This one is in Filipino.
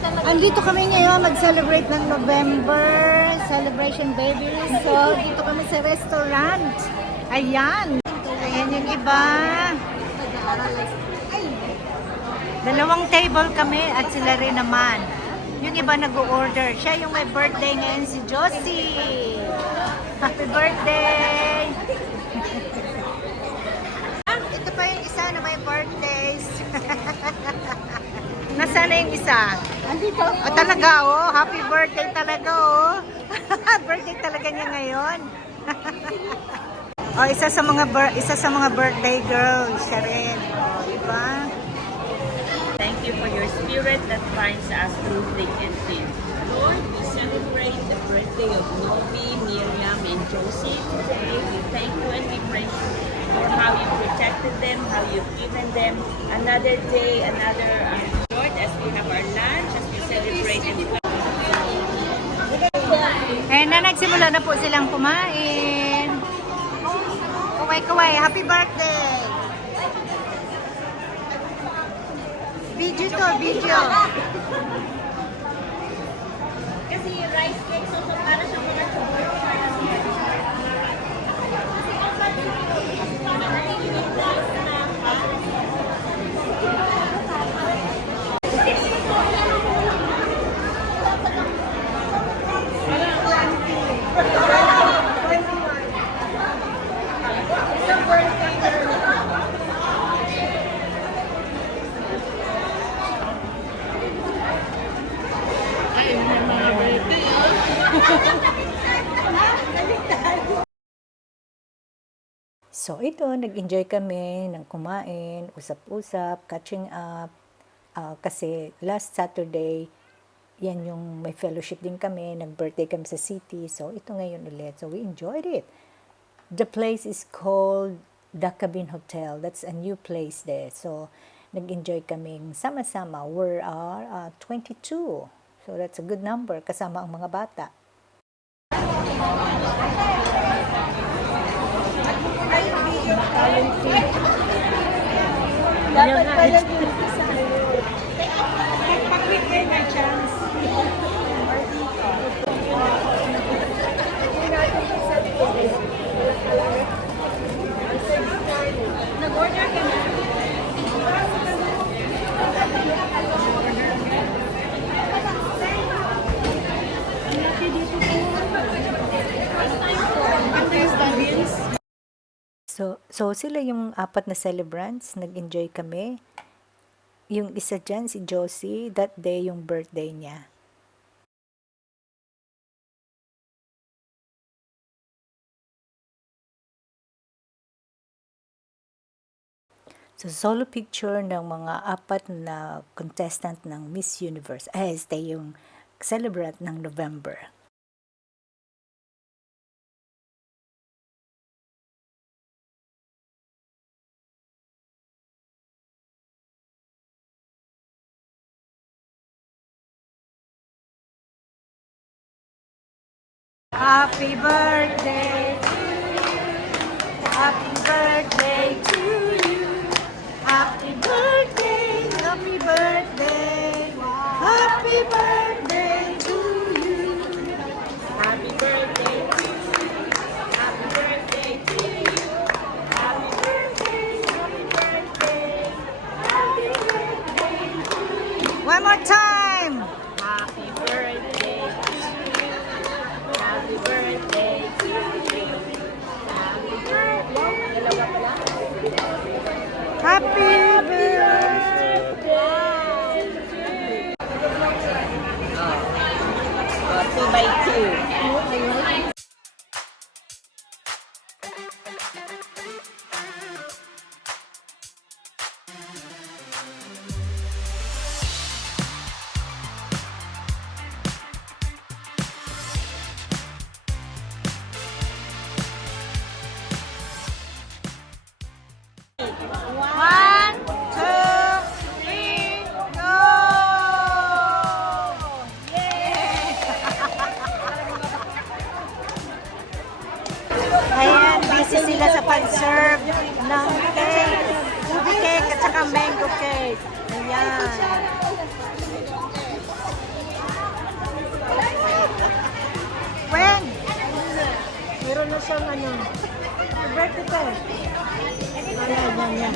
Andito kami ngayon mag-celebrate ng November Celebration Babies. So, dito kami sa restaurant. Ayan. Ayan yung iba. Dalawang table kami at sila rin naman. Yung iba nag-order. Siya yung may birthday ngayon, si Josie. Happy birthday! Ito pa yung isa na may birthdays. Nasaan na yung isa? Andito. Oh, talaga, oh. Happy birthday talaga, oh. Birthday talaga niya ngayon. Oh, isa sa mga birthday girls, siya rin. Oh, diba? Thank you for your spirit that finds us through thick and thin. Lord, we celebrate the birthday of Novi, Miriam, and Josie today. We thank you and we praise you for how you protected them, how you've given them another day, another Lord, as we have our lunch, as we celebrate and Eh, na nagsimula na po silang kumain. Kuway-kuway, happy birthday! Video to, video. kasi rice cake, so para sa mga So ito, nag-enjoy kami ng kumain, usap-usap, catching up. Kasi last Saturday, yan yung may fellowship din kami, nag-birthday kami sa city. So ito ngayon ulit. So we enjoyed it. The place is called The Cabin Hotel. That's a new place there. So nag-enjoy kaming sama-sama. We are 22. So that's a good number kasama ang mga bata. Dapat pala yung isa yun. Pag-quick na chance. Nag-order ka na? So sila yung apat na celebrants, nag-enjoy kami. Yung isa dyan, si Josie, that day yung birthday niya. So solo picture ng mga apat na contestant ng Miss Universe. Este yung celebrant ng November. Happy birthday to you. Happy birthday to you. Happy birthday, happy birthday. Happy birthday to you. happy birthday to you. Happy birthday to you. Happy birthday, happy birthday. Happy birthday to you. One more time. Happy birthday to you. Happy birthday to you. Happy birthday. Dalawa pala. Happy birthday. Two by two. One, two, three, go! Yay! Ayan, busy sila sa pag-serve ng cake, ubi cake at saka mango cake. Ayan. Ayan, yan, yan.